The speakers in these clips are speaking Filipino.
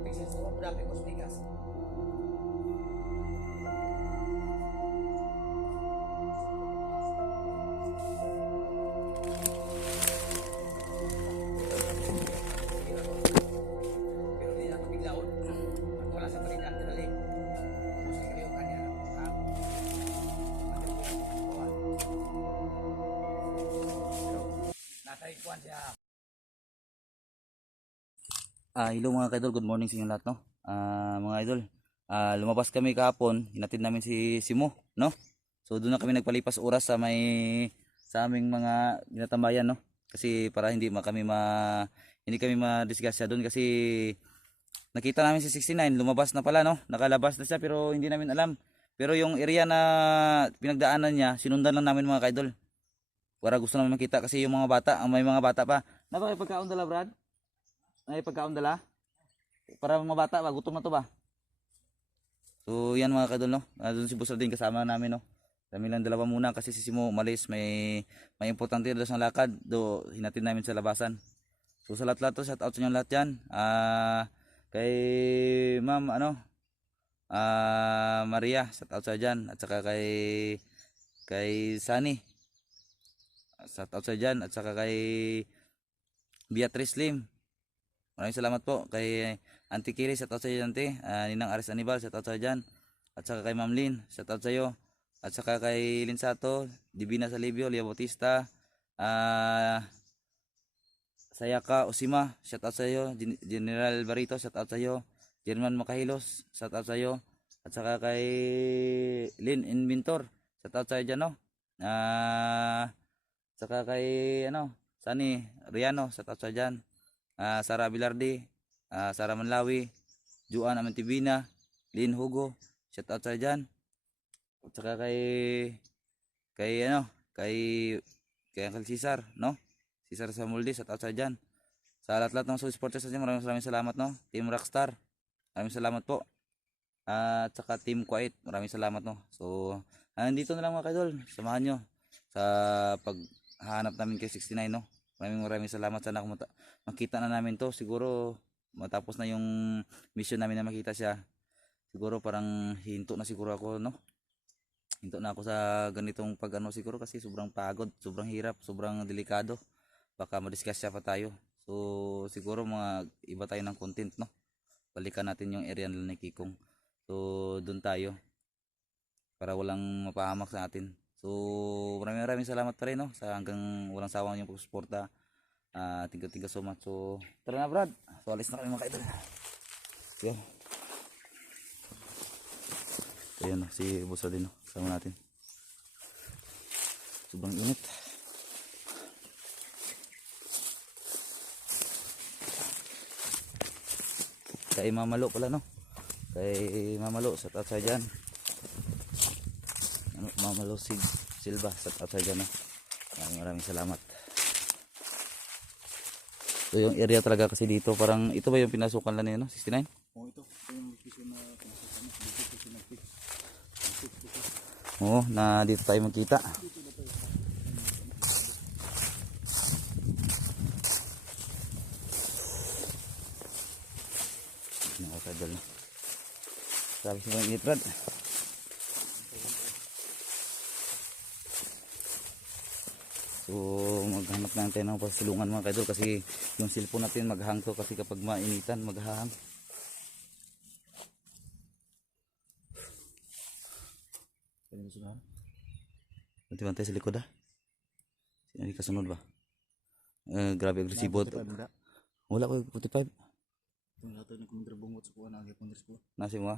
pixels ko, grabe ko bigas. Pero di na ito biglaon. Wala sa balita, dali. Tapos nagriyo ka niya. Natayikuan siya. Hello mga idol, good morning sa inyo lahat, no? Mga idol, lumabas kami kahapon, hinatid namin si Simo, no? So doon na kami nagpalipas oras sa aming mga ginatambayan, no? Kasi para hindi kami madisgrasya doon kasi nakita namin si 69, lumabas na pala, no? Nakalabas na siya pero hindi namin alam. Pero yung area na pinagdaanan niya, sinundan lang namin mga idol. Para gusto namin makita kasi yung mga bata, may mga bata pa. Napakipagkaon dala, Brad? Ay pagkaon dala para mga bata ba, gutom na to ba. So yan mga kadol, no, doon si Boss din kasama namin, no. Kami lang dalawa muna kasi si Simo umalis, may importante daw siyang lakad, hinatid namin sa labasan. So sa lahat to, shout out sa inyo lahat yan. Kay ma'am Maria, shout out sa dyan, at saka kay Sunny, shout out sa dyan, at saka kay Beatrice Lim. Maraming salamat po kay Auntie Kiri, shout out sa iyo Auntie. Ninang Aris Anibal, shout out sa dyan. At saka kay Ma'am Lynn, shout out sa iyo. At saka kay Linsato, Divina Salibio, Lia Bautista, Sayaka Osima, shout out sa iyo. General Barito, shout out sa iyo. German Makahilos, shout out sa iyo. At saka kay Lynn Inventor, shout out sa iyo dyan, no. Saka kay Sunny Riano, shout out sa dyan. Sara Bilardi, Sara Manlawi, Juan Amantibina, Lynn Hugo, shout out sa dyan. At saka kay Uncle Cesar, no? Cesar Samuldi, shout out sa dyan. Sa lahat ng supporters sa dyan, maraming salamat, no? Team Rockstar, maraming salamat po. At saka Team Quiet, maraming salamat, no? So, dito na lang mga kaidol, samahan nyo sa paghahanap namin kay 69, no? Maraming salamat, sana makita na namin to. Siguro matapos na yung mission namin na makita siya. Siguro parang hinto na siguro ako, no? Hinto na ako sa ganitong siguro kasi sobrang pagod, sobrang hirap, sobrang delikado. Baka madiscuss siya pa tayo. So siguro mga iba tayo ng content, no? Balikan natin yung area nila ni Kikong. So doon tayo para walang mapahamak sa atin. So maraming salamat pa rin, no, sa hanggang walang sawang yung pagsuporta. Thank you so much. So tara na Brad, so alis na kami mga kaidol. Yan. Ayan si Boss din, no, sama natin. Sobrang init. Kay Mamalo pala, no, kay Mamalo, shout out sa dyan. Mamalo Silva, shout out sa dyan, no. Maraming salamat. So yung area talaga kasi dito, parang ito ba yung pinasukan lang nila, no? 69? Oh, ito yung location na pinasukan na dito pinag-fix. Oo, na dito tayo magkita. Nakakadal na. Sabi sa mga init, Brad. So maghanap na tayo ng pasilungan mga kaidol kasi yung cellphone natin maghang to kasi kapag mainitan maghahang. Pwede mo sunahan? Bantay sa likod, Hindi kasunod ba? Grabe agresibo. Wala ko 45. Itong lahat ay nagkumigrabong sa kuha na agay pang po. Nasi mo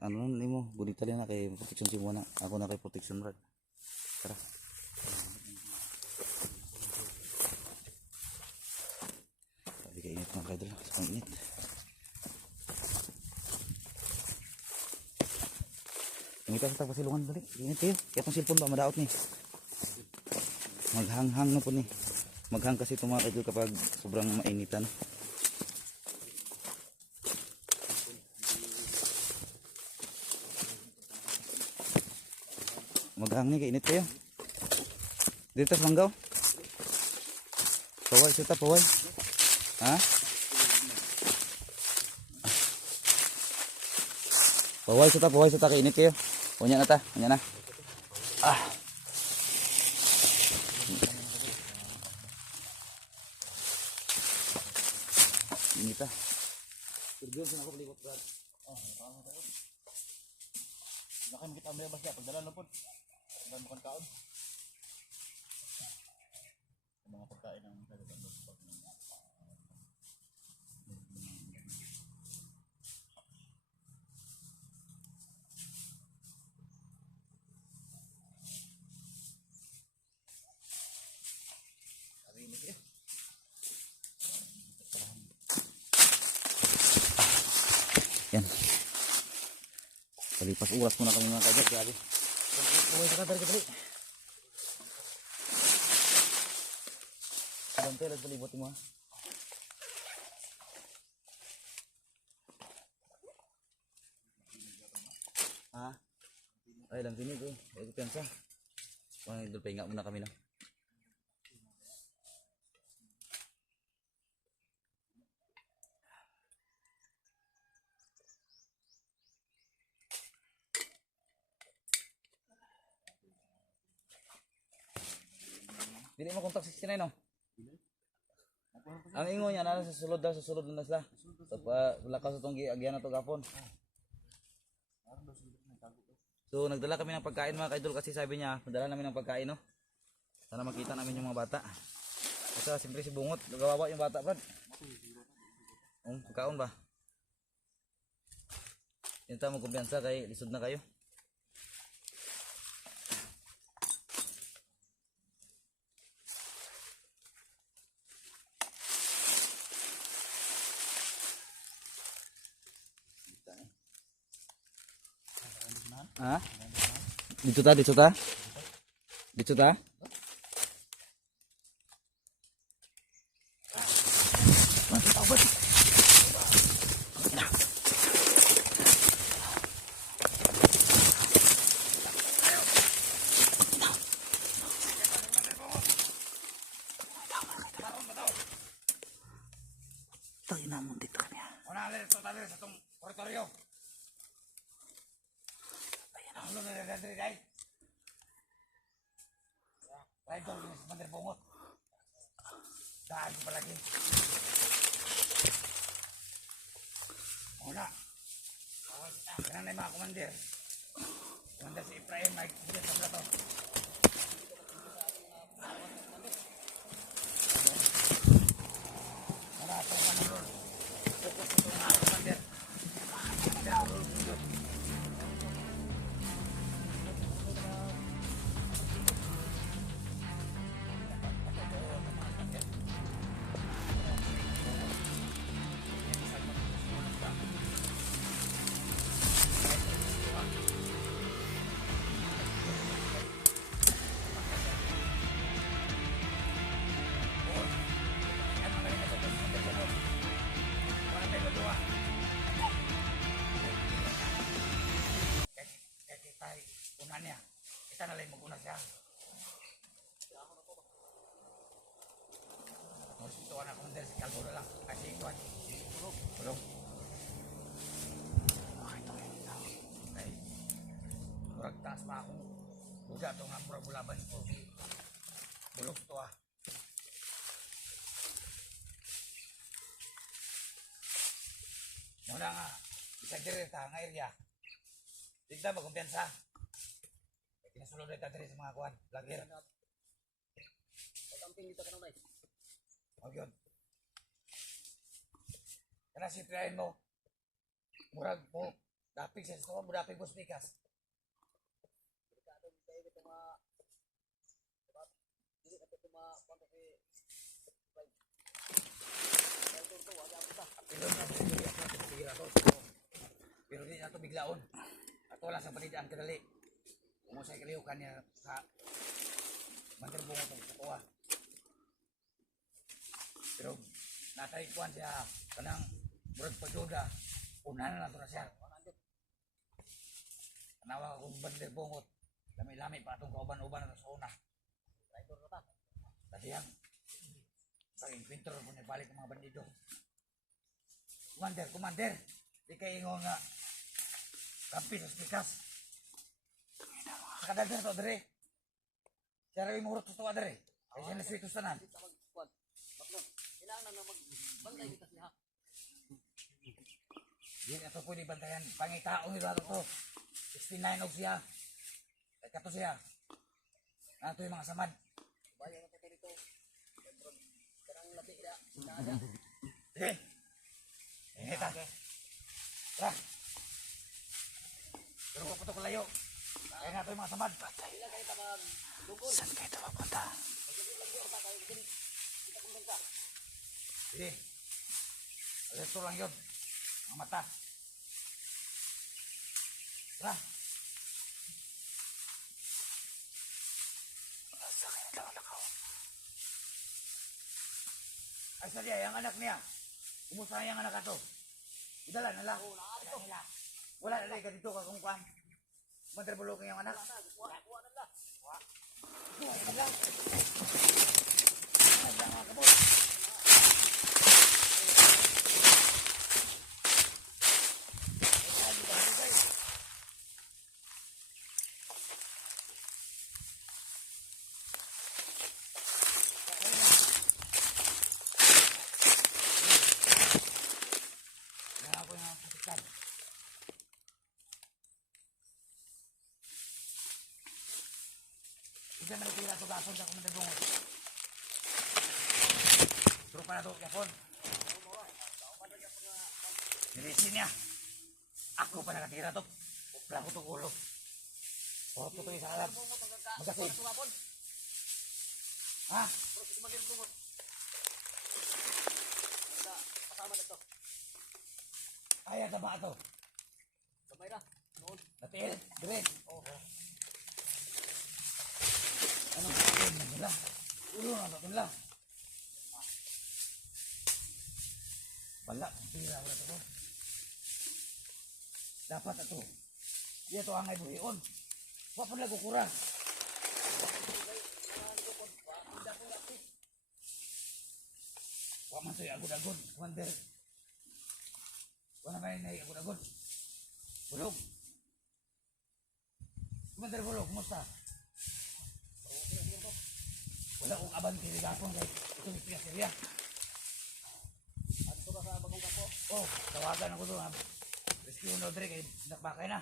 ano ni mo gunita na kay protection si mo na. Ako na kay protection Brad. Tara. Sabi ka init mga kaidol. Sobrang init. Ang ita sa pasilungan balik. Init kayo. Kaya itong cellphone ba madaot ni. Maghang-hang na po ni. Maghang kasi itong mga kaidol kapag sobrang mainitan. Maghang ni, kainit kayo. Dito sa Manggaw. Paway, sita paway. Ha? Pahuway sa ta, kainit kayo. Unya na ta, unya na. Ah. Init ta. Turbiyon sa ako palibot brad. Oh, nakakama tayo. Nakam kita may basya pagdala na pod. Pagdala mo kan kaon. Mga pagkain ng kagatan mo sa Yan. Palipas oras muna kami mga kaidol. Grabe. Pahuway sa ta, dali. Dante, palibot mo ha. Ha? Ay, lang tinig eh. Ay, piyansa. Mga idol, pahinga muna kami na. Dili mo kontak 69 no? Ang ingon niya na sa sulod daw, sa sulod na sila. Lakas itong agyan na ito gapon. So nagdala kami ng pagkain mga kaidol kasi sabi niya, madala namin ng pagkain no. Sana makita namin yung mga bata. Kasi siyempre si Bungot, nagawawa yung bata brad. Pagkaon ba? Yan tayo magkumpiyansa kay lisod na kayo. Ha? Dito ta, dito ta. Dito ta. Tayo na mo dito kanya. Wala alir sa itong teritoryo. Ano na nagdadari dahil? Dahil ito yung sa Mandir Bungot. Dahil ko palagi. Una. Ganun na yung mga kumandir. Kumandir si Efraim, Mike, hindi sa plato. Wala ito ka na doon. Focus ito mga kumandir. Niya. Kita na lang mag-una siya. Tapos ito anak ko si Kalbo na lang. Kasi ito ay tulog. Okay, ito ay murag taas pa akong buga ito nga murag bulaban ko. Bulog ito ah. Muna nga, isa direta nga area. Tigda magkumpiyansa. Kinasulod na tatari sa mga kuwan, vlogger. Pagkamping dito ka nang guys. O yun. Kana si Trian mo, murag mo, dapig sa ito mo, dapig mo spikas. Pero di na ito biglaon. At wala sa panidaan kadali. Kung sa ikaliukan niya sa Mandir Bungot ng kukuha. Pero nataikuan siya kanang murag pagduda. Unahan na ito na siya. Kanawa akong Mandir Bungot. Lami-lami pa itong kauban-uban na sa una. Tadi yang paling pintar punya balik ke mga bandido. Kumandir, di kayo ingo nga Kampi sa spikas. Nakadagdag to dere. Siya rin murot sa tuwa dere. Ay siya naswitos tanan. Di ato pwede bantayan. Pangitao nila to. 69 og siya. Ay kato siya. Ato yung mga samad. Sige. Ingat ha. Tara. Pero pa ito kalayo. Kaya nga ito yung mga samad. Saan kayo ito papunta? Sige. Alerto lang yun. Mga mata. Tara. Saan kayo nakalakaw? Ay sadya, yung anak niya. Kumusta yung anak ato? Idala nila. Wala na ka dito ka kung kuhan. Manterbulok yung anak. Wala nila. Wala mga kabot. Isa man tira to gason sa kumanda bungot. Pero para to yapon. Dirisin niya. Ako pa nakatira to. Plako to ulo. Oh, to sa alam. Magasin. Ha? Ay, ada ba to? Sabay na. Noon. Natil, dire. Oh. Anong kakain na nila? Ulo na natin nila. Bala, tira wala ito. Dapat ito. Di ito angay buhion. Huwag pa nagkukura. Huwag man sa'yo agod-agod. Commander. Huwag na kayo na agod-agod. Bulog. Commander Bulog, kumusta? Wala kong aban kay Gapon kay ito yung pinasirya. Ato ka sa bagong kapo? Oh, tawagan ako doon. Rescue no dre kay nakbakay na.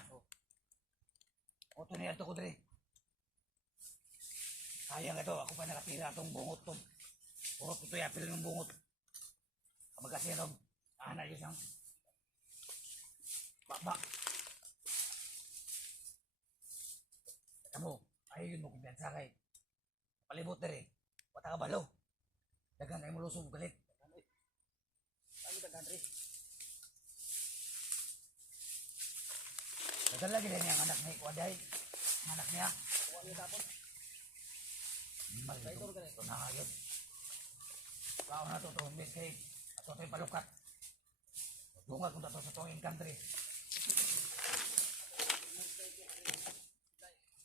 O ito niya ito ko dre. Sayang ito, ako pa nakatira itong bungot to. Puro ito yapil ng bungot. Kamagasi ito, anak yun siyang bakbak. Kamu, ayaw yun mo kumpiyansa kay palibot na rin. Wata ka balo. Dagang kayo malusog galit. Ano dagang rin? Dagang lagi rin yung anak ni Kuaday. Ang anak niya. Kuha niya tapon. Ito na nga yun. Kao na ito ito. Miss kay at ito yung palukat. Dunga kung ito sa itong in-country.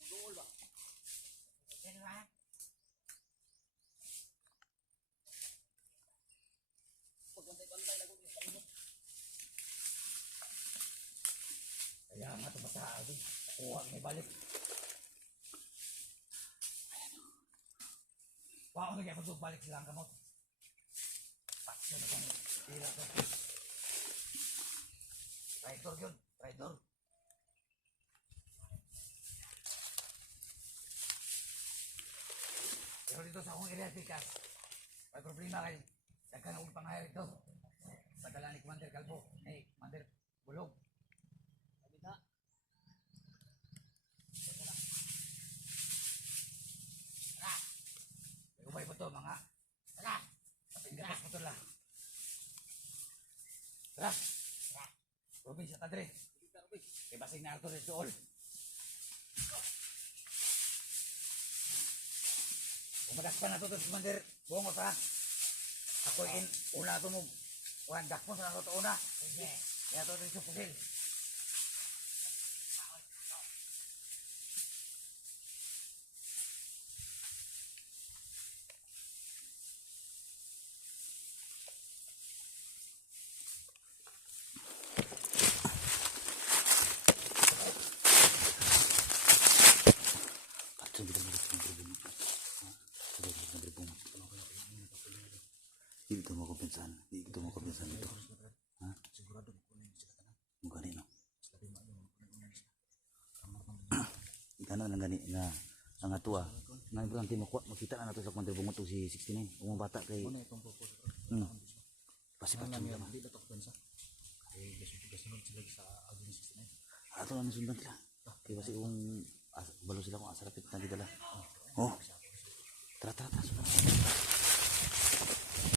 Dungol ba? Ano ba? Kaya nga ito masaal din. Kuha may balik. Wow, ano kaya kung balik sila ang kamot? Patso na kang tira ko. Traitor yun. Traitor. Pero dito sa akong area, Tikas, may problema kayo. Dagkan akong pangayar ito. Sa dala ni Commander Calvo. Commander Bulog. Sabi na. Tara! May ubay po ito, mga. Tara! Kapindakas po ito lang. Tara! Tara! Rubin sa tadre. Kay basig na Arthur sa all. Umadas pa na ito ito, Commander. Buong ha. Ako una ito mo. Wandak mo sa ito una. Kaya ito ito pusil. Di ito mo kumpensahan. Di ito mo kumpensahan dito. Ha? Sigurado ko na yung sila ka na. Ang gani no. Sila di maayo mo na unan siya. Ikano lang gani na ang atua. Na importante makita na nato sa kung bungot to si 69. Umong bata kay Muna itong purpose. pasipat Ang sila. namin, hindi na ito kumpensa. Ay, gasunod sila sa Agin 69. Ato lang sundan sila. Kaya kasi kung balo sila kung asarapit na di dala. Oh. Tara, tara, tara.